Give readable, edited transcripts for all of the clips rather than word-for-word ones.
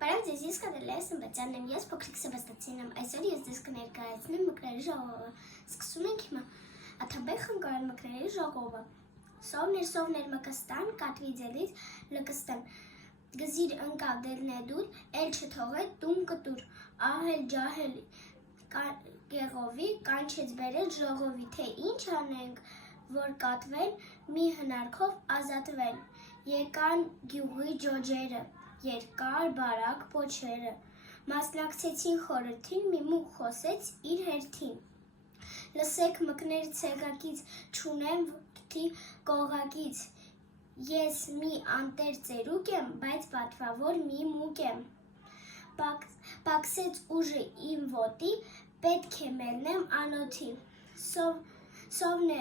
Բարև ձեզ, ես Կատելիա Սմբատյանն եմ, ես փոքրիկ Սեբաստիան եմ, այսօր ես ձեզ կներկայացնեմ մկրերի ժողովը, սկսում ենք հիմա, աթաբեք խնկարել մկրերի ժողովը, սովներ մկստան, կատվի ձելից լկստան, գզիր ընկավ դելնեդուր, էլ չթողեց տուն կտուր, ահել ջահել գեղովի, կանչեց բերել ժողովի, թե ինչ անենք, որ կատվեն, մի հնարքով ազատվեն, եկան գյուղի ջոջերը, երկար բարակ պոչերը, մասնակցեցին խորհրդին, մի մուկ խոսեց իր հերթին, լսեք մկներ ցեղակից, չունեմ որդի կողակից, ես մի անտեր ծերուկ եմ, բայց պատվավոր մի մուկ եմ, պակսեց ուժը իմ ոտի, պետք է մելնեմ անոթի, սովն է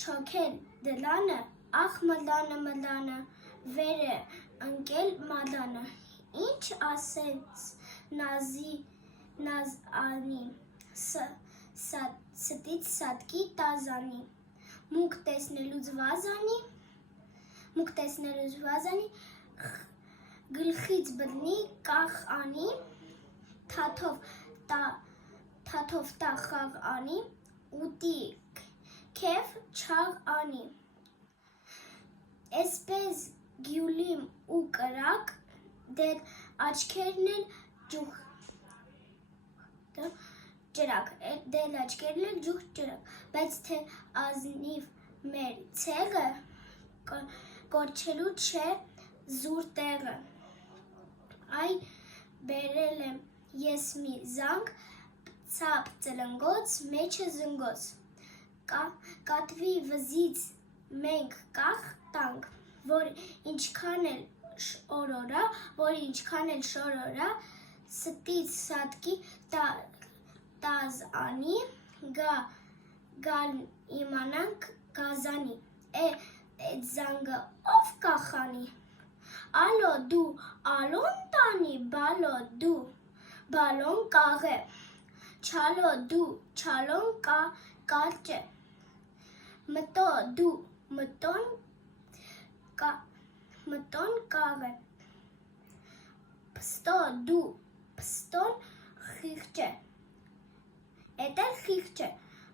չոքել դլանը, ախ մլանը, վեր է ընկել մալանը, ինչ ասեց նազանի, ստից սատկի տազանի, մուկ տեսնելուց վազանի, գլխից բլնի կախ անի, թաթով տա խաղ անի, ուտի քեվ չաղ անի, էսպես գյուլիմ ու կրակ, դել աչքերն էլ ջուղ ջրակ, բայց թե ազնիվ մեր ցեղը, կորչելու չէ զուր տեղը, այ բերել եմ ես մի զանգ, ցապ ծլնգոց, մեջը զնգոց, կատվի վզից մենք կախ տանք, որ ինչքան էլ շորորա, ստից սատկի տազ անի, գալ իմանանք գազանի, էդ զանգը ով կախանի, ալո դու ալոն տանի, բալո դու բալոն կաղե, չալո դու չալոն կաճե, մտո դու մտոն կաղե, պստո դու պստոն խիղճե, էդ էլ խիղճ է,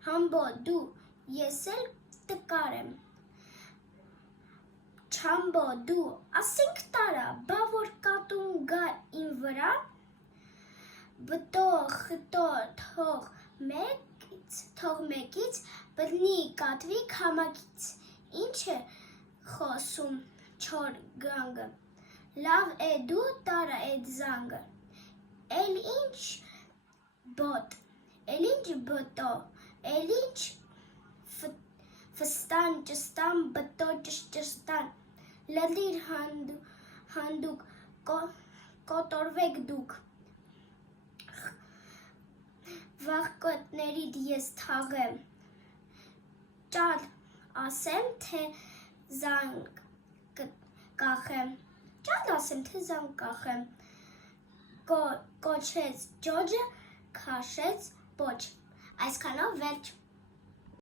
համբո դու ես էլ տկար եմ, չամբո դու ասենք տարա, բա որ կատուն գա իմ վրա, բտո խտո թող մեկից, բլնի կատվի քամակից, ինչ է խոսում չոր գանգը, լավ է դու տարա էդ զանգը, էլ ինչ բոտո, էլ ինչ ֆստան ճստան, բտո ճշտան, լլիր հանդուկ, կոտորվեք դուք, վաղկոտներիդ ես թաղեմ, ճալ ասեմ, թե զանգ կախեմ, կոչեց ջոջը, քաշեց պոչ, այսքանով վերջ։